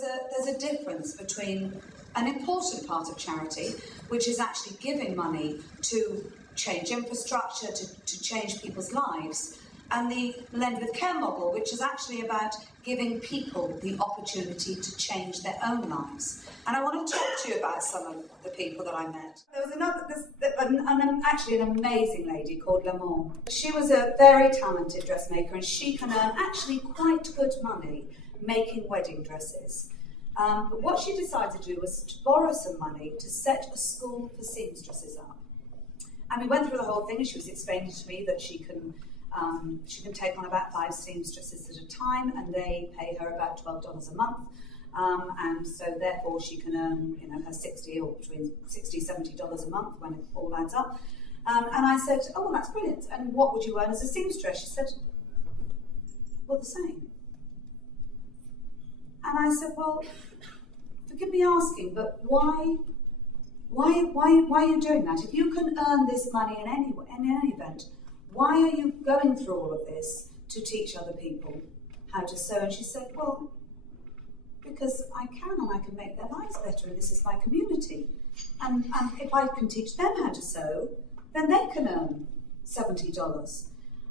there's a difference between an important part of charity, which is actually giving money to change infrastructure, to change people's lives, and the LendWithCare model, which is actually about giving people the opportunity to change their own lives. And I want to talk to you about some of the people that I met. There was actually an amazing lady called Lamont. She was a very talented dressmaker, and she can earn actually quite good money making wedding dresses. But what she decided to do was to borrow some money to set a school for seamstresses up. And we went through the whole thing, and she was explaining to me that she can take on about 5 seamstresses at a time, and they pay her about $12 a month. And so therefore she can earn, her $60 or between $60, $70 a month when it all adds up. And I said, oh, well, that's brilliant. And what would you earn as a seamstress? She said, well, the same. And I said, well, forgive me asking, but why are you doing that? If you can earn this money in any event, why are you going through all of this to teach other people how to sew? And she said, well, because I can, and I can make their lives better, and this is my community. And if I can teach them how to sew, then they can earn $70.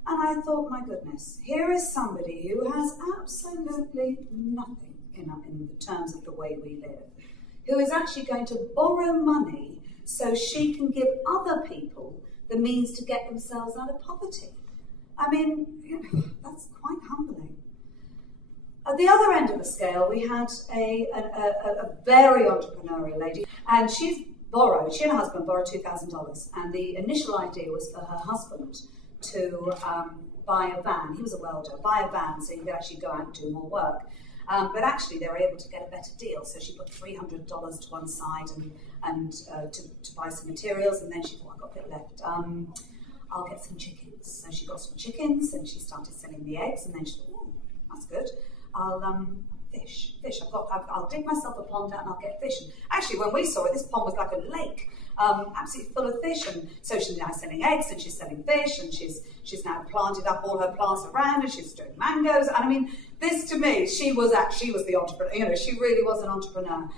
And I thought, my goodness, here is somebody who has absolutely nothing in the terms of the way we live, who is actually going to borrow money so she can give other people the means to get themselves out of poverty. I mean, that's quite humbling. At the other end of the scale, we had a very entrepreneurial lady, and she and her husband borrowed $2,000, and the initial idea was for her husband to buy a van. He was a welder, buy a van so he could actually go out and do more work. But actually, they were able to get a better deal, so she put $300 to one side and to buy some materials, and then she thought, I've got a bit left. I'll get some chickens. So she got some chickens, and she started selling the eggs, and then she thought, oh, that's good. I'll fish. I'll dig myself a pond out and I'll get fish. And actually, when we saw it, this pond was like a lake, absolutely full of fish. And so she's now selling eggs, and she's selling fish, and she's now planted up all her plants around, and she's doing mangoes. And I mean, this to me, she was the entrepreneur. She really was an entrepreneur.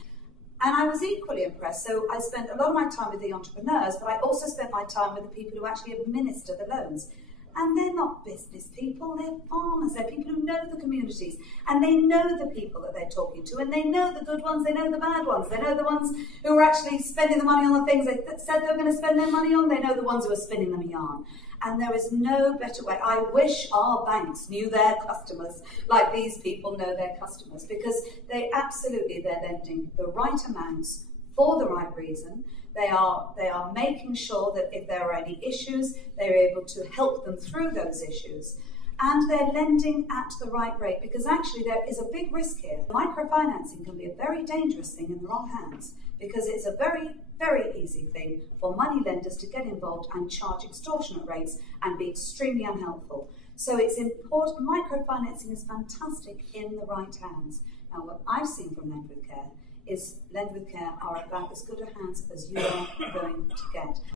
And I was equally impressed. So I spent a lot of my time with the entrepreneurs, but I also spent my time with the people who actually administer the loans. And they're not business people, they're farmers, they're people who know the communities, and they know the people that they're talking to, and they know the good ones, they know the bad ones, they know the ones who are actually spending the money on the things they said they were going to spend their money on, they know the ones who are spinning them a yarn. And there is no better way. I wish our banks knew their customers like these people know their customers, because they're lending the right amounts for the right reason. They are making sure that if there are any issues, they're able to help them through those issues. And they're lending at the right rate, because actually there is a big risk here. Microfinancing can be a very dangerous thing in the wrong hands, because it's a very, very easy thing for money lenders to get involved and charge extortionate rates and be extremely unhelpful. So it's important. Microfinancing is fantastic in the right hands. Now, what I've seen from LendWithCare is LendWithCare are about as good a hands as you are going to get.